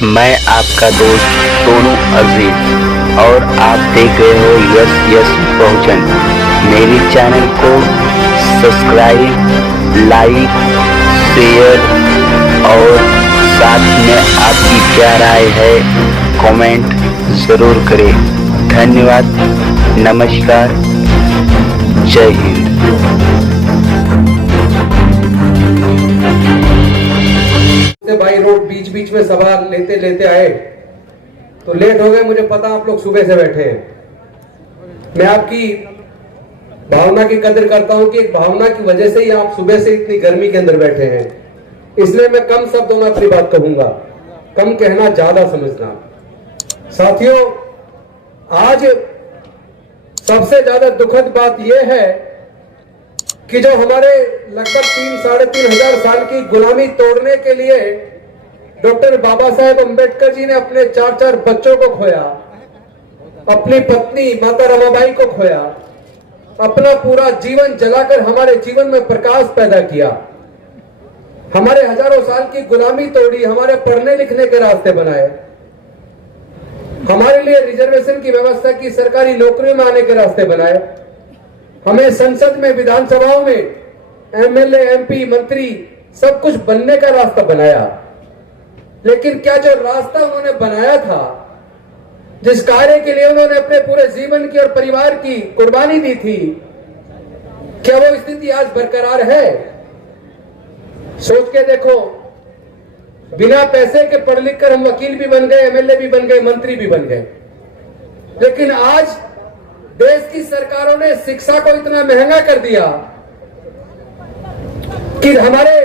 मैं आपका दोस्त सोनू अजीज और आप देख रहे हो यस यस बहुजन। मेरे चैनल को सब्सक्राइब, लाइक, शेयर और साथ में आपकी क्या राय है कमेंट जरूर करें। धन्यवाद, नमस्कार, जय हिंद। भाई रोड बीच बीच में सवाल लेते लेते आए तो लेट हो गए। मुझे पता आप लोग सुबह से बैठे हैं। मैं आपकी भावना की कदर करता हूं कि एक भावना की वजह से ही आप सुबह से इतनी गर्मी के अंदर बैठे हैं। इसलिए मैं कम शब्दों में अपनी बात कहूंगा, कम कहना ज्यादा समझना। साथियों, आज सबसे ज्यादा दुखद बात यह है कि जो हमारे लगभग 3-3.5 हजार साल की गुलामी तोड़ने के लिए डॉक्टर बाबा साहेब अंबेडकर जी ने अपने 4 बच्चों को खोया, अपनी पत्नी माता रमाबाई को खोया, अपना पूरा जीवन जलाकर हमारे जीवन में प्रकाश पैदा किया, हमारे हजारों साल की गुलामी तोड़ी, हमारे पढ़ने लिखने के रास्ते बनाए, हमारे लिए रिजर्वेशन की व्यवस्था की, सरकारी नौकरियों में आने के रास्ते बनाए, हमें संसद में, विधानसभाओं में एमएलए, एमपी, मंत्री सब कुछ बनने का रास्ता बनाया। लेकिन क्या जो रास्ता उन्होंने बनाया था, जिस कार्य के लिए उन्होंने अपने पूरे जीवन की और परिवार की कुर्बानी दी थी, क्या वो स्थिति आज बरकरार है? सोच के देखो। बिना पैसे के पढ़ लिख कर हम वकील भी बन गए, एमएलए भी बन गए, मंत्री भी बन गए। लेकिन आज देश की सरकारों ने शिक्षा को इतना महंगा कर दिया कि हमारे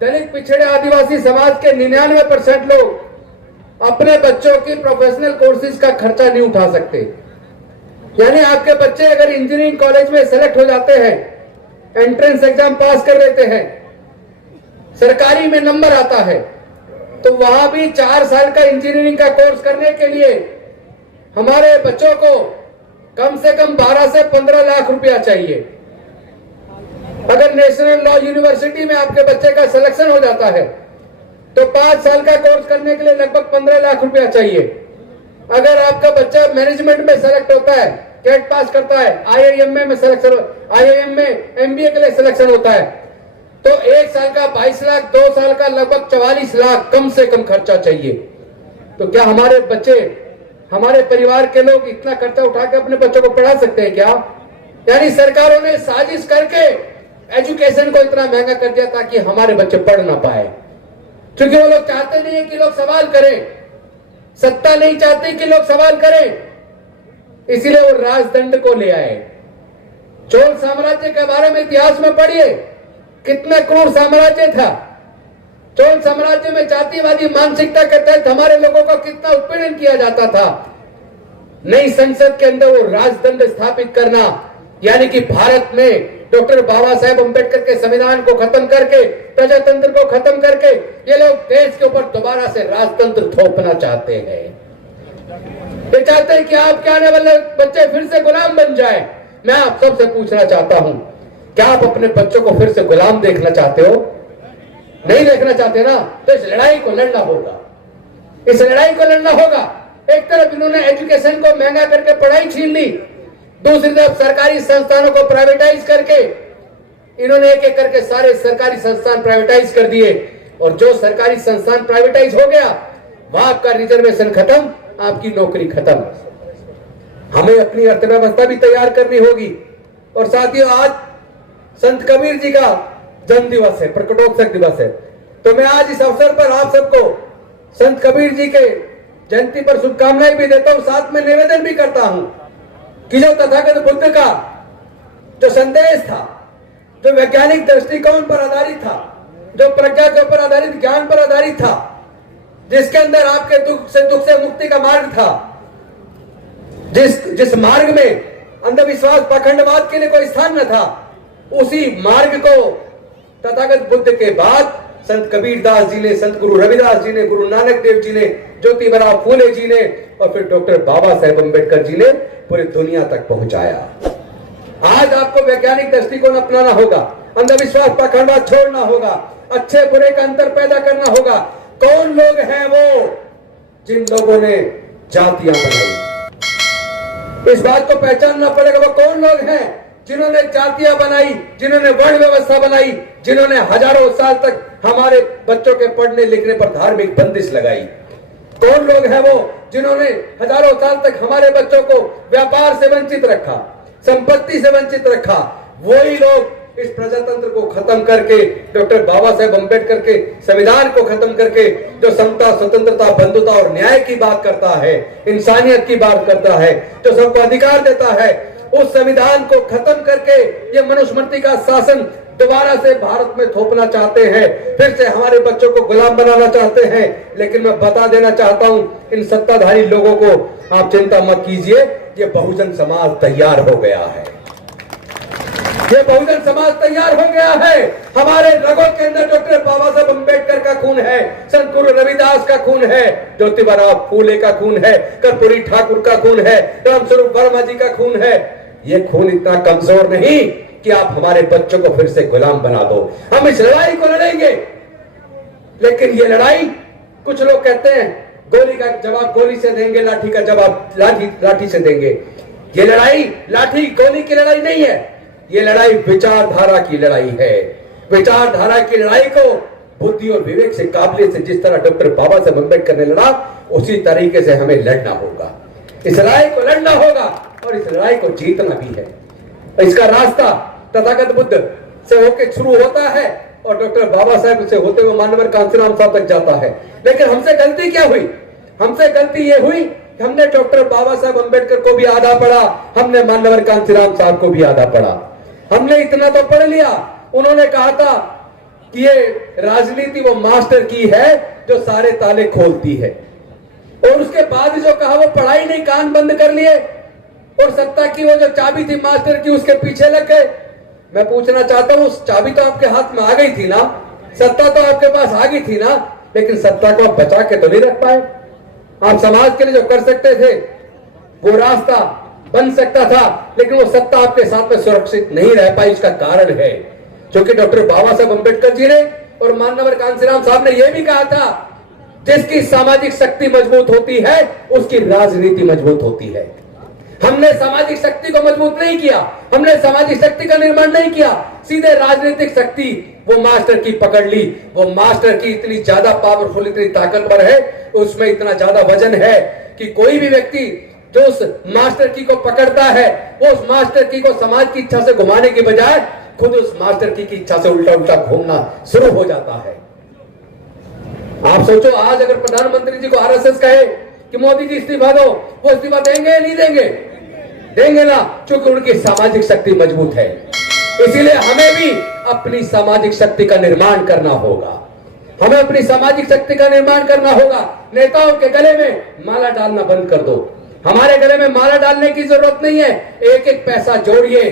दलित, पिछड़े, आदिवासी समाज के 99% लोग अपने बच्चों की प्रोफेशनल कोर्सेज का खर्चा नहीं उठा सकते। यानी आपके बच्चे अगर इंजीनियरिंग कॉलेज में सेलेक्ट हो जाते हैं, एंट्रेंस एग्जाम पास कर लेते हैं, सरकारी में नंबर आता है, तो वहां भी 4 साल का इंजीनियरिंग का कोर्स करने के लिए हमारे बच्चों को कम से कम 12 से 15 लाख रुपया चाहिए। अगर नेशनल लॉ यूनिवर्सिटी में आपके बच्चे का सिलेक्शन हो जाता है तो 5 साल का कोर्स करने के लिए लगभग 15 लाख रुपया चाहिए। अगर आपका बच्चा मैनेजमेंट में सेलेक्ट होता है, कैट पास करता है, आईआईएम में सिलेक्शन, आईआईएम में एमबीए के लिए सिलेक्शन होता है, तो 1 साल का 22 लाख, 2 साल का लगभग 44 लाख कम से कम खर्चा चाहिए। तो क्या हमारे बच्चे, हमारे परिवार के लोग इतना खर्चा उठा के अपने बच्चों को पढ़ा सकते हैं क्या? यानी सरकारों ने साजिश करके एजुकेशन को इतना महंगा कर दिया ताकि हमारे बच्चे पढ़ ना पाए, क्योंकि वो लोग चाहते नहीं है कि लोग सवाल करें, सत्ता नहीं चाहती कि लोग सवाल करें, इसीलिए वो राजदंड को ले आए। चोल साम्राज्य के बारे में इतिहास में पढ़िए, कितना क्रूर साम्राज्य था। चोल साम्राज्य में जातिवादी मानसिकता के तहत हमारे लोगों को कितना उत्पीड़न किया जाता था। नई संसद के अंदर वो राजदंड स्थापित करना, यानी कि भारत में डॉक्टर बाबा साहेब अंबेडकर के संविधान को खत्म करके, प्रजातंत्र को खत्म करके, ये लोग देश के ऊपर दोबारा से राजतंत्र थोपना चाहते हैं। ये चाहते हैं कि आपके आने वाले बच्चे फिर से गुलाम बन जाए। मैं आप सबसे पूछना चाहता हूं, क्या आप अपने बच्चों को फिर से गुलाम देखना चाहते हो? नहीं देखना चाहते ना, तो इस लड़ाई को लड़ना होगा, इस लड़ाई को लड़ना होगा। एक तरफ इन्होंने एजुकेशन को महंगा करके पढ़ाई छीन ली, दूसरी तरफ सरकारी संस्थानों को प्राइवेटाइज करके इन्होंने एक एक करके सारे सरकारी संस्थान प्राइवेटाइज कर दिए। और जो सरकारी संस्थान प्राइवेटाइज हो गया, वहां आपका रिजर्वेशन खत्म, आपकी नौकरी खत्म। हमें अपनी अर्थव्यवस्था भी तैयार करनी होगी। और साथियों, आज संत कबीर जी का जन्म दिवस है, प्रकटोत्सव दिवस है। तो मैं आज इस अवसर पर आप सबको संत कबीर जी के जयंती पर शुभकामनाएं भी देता हूं, साथ में निवेदन भी करता हूं कि जो तथागत बुद्ध का जो संदेश था, जो वैज्ञानिक दृष्टिकोण पर आधारित था, जो प्रज्ञा के ऊपर आधारित, ज्ञान पर आधारित था, जिसके अंदर आपके दुख से मुक्ति का मार्ग था, जिस मार्ग में अंधविश्वास, पाखंडवाद के लिए कोई स्थान न था, उसी मार्ग को तथागत बुद्ध के बाद संत कबीर दास जी ने, संत गुरु रविदास जी ने, गुरु नानक देव जी ने, ज्योतिबा फूले जी ने और फिर डॉक्टर बाबा साहेब अंबेडकर जी ने पूरी दुनिया तक पहुंचाया। आज आपको वैज्ञानिक दृष्टिकोण अपनाना होगा, अंधविश्वास, पाखंडवाद छोड़ना होगा, अच्छे बुरे का अंतर पैदा करना होगा। कौन लोग हैं वो जिन लोगों ने जातियां बनाई। इस बात को पहचानना पड़ेगा वो कौन लोग हैं जिन्होंने जातियां बनाई, जिन्होंने वर्ण व्यवस्था बनाई, जिन्होंने हजारों साल तक हमारे बच्चों के पढ़ने लिखने पर धार्मिक बंदिश लगाई। कौन लोग हैं वो जिन्होंने हजारों साल तक हमारे बच्चों को व्यापार से वंचित रखा, संपत्ति से वंचित रखा। वही लोग इस प्रजातंत्र को खत्म करके, डॉक्टर बाबा साहेब अम्बेडकर के संविधान को खत्म करके, जो समता, स्वतंत्रता, बंधुता और न्याय की बात करता है, इंसानियत की बात करता है, जो सबको अधिकार देता है, उस संविधान को खत्म करके ये मनुस्मृति का शासन दोबारा से भारत में थोपना चाहते हैं, फिर से हमारे बच्चों को गुलाम बनाना चाहते हैं। लेकिन मैं बता देना चाहता हूं इन सत्ताधारी लोगों को, आप चिंता मत कीजिए, ये बहुजन समाज तैयार हो गया है। ये बहुजन समाज तैयार हो गया है। हमारे रगों के अंदर डॉक्टर बाबा साहब अम्बेडकर का खून है, संत गुरु रविदास का खून है, ज्योतिबा फूले का खून है, कर्पूरी ठाकुर का खून है, रामस्वरूप वर्मा जी का खून है। ये खून इतना कमजोर नहीं कि आप हमारे बच्चों को फिर से गुलाम बना दो। हम इस लड़ाई को लड़ेंगे, लेकिन ये लड़ाई, कुछ लोग कहते हैं गोली का जवाब गोली से देंगे, लाठी का जवाब लाठी से देंगे। ये लड़ाई लाठी गोली की लड़ाई नहीं है, ये लड़ाई विचारधारा की लड़ाई है। विचारधारा की लड़ाई को बुद्धि और विवेक से, काबिलियत से, जिस तरह डॉक्टर बाबा साहब अम्बेडकर ने लड़ा, उसी तरीके से हमें लड़ना होगा। इस लड़ाई को लड़ना होगा और इस लड़ाई को जीतना भी है। इसका रास्ता तथागत बुद्ध से होकर शुरू होता है और डॉक्टर बाबा साहब से होते हुए मानवर कांसीराम साहब तक जाता है। लेकिन हमसे गलती क्या हुई? हमसे गलती ये हुई कि हमने डॉक्टर बाबा साहब अम्बेडकर को भी आधा पढ़ा, हमने मानवर कांसीराम साहब को भी आधा पढ़ा। हमने इतना तो पढ़ लिया, उन्होंने कहा था कि ये राजनीति वो मास्टर की है जो सारे ताले खोलती है, और उसके बाद जो कहा वो पढ़ाई नहीं, कान बंद कर लिए, और सत्ता की वो जो चाबी थी मास्टर की, उसके पीछे लग गए। मैं पूछना चाहता हूं, उस चाबी तो आपके हाथ में आ गई थी ना, सत्ता तो आपके पास आ गई थी ना, लेकिन सत्ता को आप बचा के तो नहीं रख पाए। आप समाज के लिए जो कर सकते थे वो रास्ता बन सकता था, लेकिन वो सत्ता आपके साथ में सुरक्षित नहीं रह पाई। इसका कारण है क्योंकि डॉक्टर बाबा साहब अम्बेडकर जी ने और मानवर कांसीराम साहब ने यह भी कहा था, जिसकी सामाजिक शक्ति मजबूत होती है उसकी राजनीति मजबूत होती है। हमने सामाजिक शक्ति को मजबूत नहीं किया, हमने सामाजिक शक्ति का निर्माण नहीं किया, सीधे राजनीतिक शक्ति वो मास्टर की पकड़ ली। वो मास्टर की इतनी ज्यादा पावरफुल, इतनी ताकतवर है, उसमें इतना ज्यादा वजन है कि कोई भी व्यक्ति जो उस मास्टर की को पकड़ता है, वो उस मास्टर की को समाज की इच्छा से घुमाने की बजाय खुद उस मास्टर की इच्छा से उल्टा उल्टा घूमना शुरू हो जाता है। आप सोचो, आज अगर प्रधानमंत्री जी को आरएसएस कहे कि मोदी जी इस्तीफा दो, वो इस्तीफा देंगे या नहीं देंगे? देंगे ना, क्योंकि उनकी सामाजिक शक्ति मजबूत है। इसीलिए हमें भी अपनी सामाजिक शक्ति का निर्माण करना होगा। हमें अपनी सामाजिक शक्ति का निर्माण करना होगा। नेताओं के गले में माला डालना बंद कर दो। हमारे गले में माला डालने की जरूरत नहीं है। एक एक पैसा जोड़िए,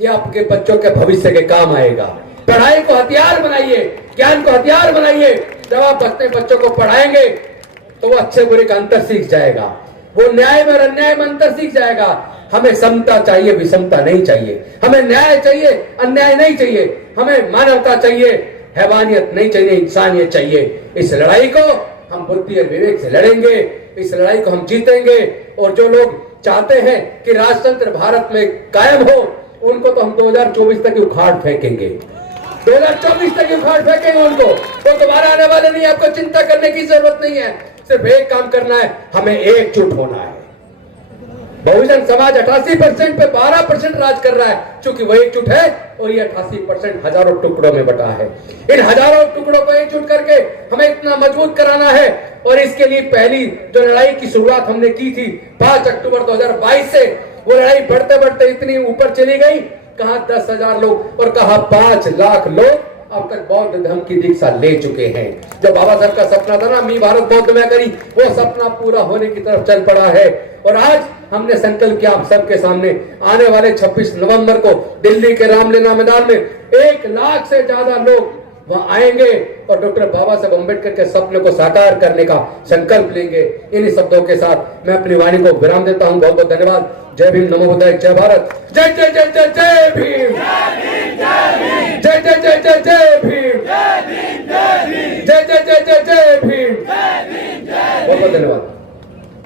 ये आपके बच्चों के भविष्य के काम आएगा। पढ़ाई को हथियार बनाइए, ज्ञान को हथियार बनाइए। जब आप अपने बच्चों को पढ़ाएंगे तो वो अच्छे बुरे का अंतर सीख जाएगा, वो न्याय में और अन्याय में अंतर सीख जाएगा। हमें समता चाहिए, विषमता नहीं चाहिए। हमें न्याय चाहिए, अन्याय नहीं चाहिए। हमें मानवता चाहिए, हैवानियत नहीं चाहिए, इंसानियत चाहिए। इस लड़ाई को हम बुद्धि और विवेक से लड़ेंगे, इस लड़ाई को हम जीतेंगे। और जो लोग चाहते हैं कि राजतंत्र भारत में कायम हो, उनको तो हम 2024 तक उखाड़ फेंकेंगे। 2024 तक उखाड़ फेंकेंगे उनको। तो दोबारा आने वाले नहीं, आपको चिंता करने की जरूरत नहीं है। सिर्फ एक काम करना है, हमें एकजुट होना है। बहुजन समाज 88% पे 12% राज कर रहा है, क्योंकि वह एकजुट है और ये 88% हजारों टुकड़ों में बटा है। इन हजारों टुकड़ों को एकजुट करके हमें इतना मजबूत कराना है। और इसके लिए पहली जो लड़ाई की शुरुआत हमने की थी 5 अक्टूबर 2022 से, वो लड़ाई बढ़ते बढ़ते इतनी ऊपर चली गई, कहां 10,000 लोग और कहां 5 लाख लोग अब तक बौद्ध धर्म की दीक्षा ले चुके हैं। जो बाबा साहब का सपना था ना, मी भारत बौद्ध में करी, वो सपना पूरा होने की तरफ चल पड़ा है। और आज हमने संकल्प किया आप सबके सामने, आने वाले 26 नवंबर को दिल्ली के रामलीला मैदान में 1 लाख से ज्यादा लोग वहां आएंगे और डॉक्टर बाबा साहब अम्बेडकर के सपने को साकार करने का संकल्प लेंगे। इन्हीं शब्दों के साथ मैं अपनी वाणी को विराम देता हूं। बहुत बहुत धन्यवाद। जय भीम, नमो बुद्धाय, जय भारत, जय जय जय जय जय भीम, जय जय जय जय जय भीम, जय जय जय जय जय भीम। बहुत बहुत धन्यवाद।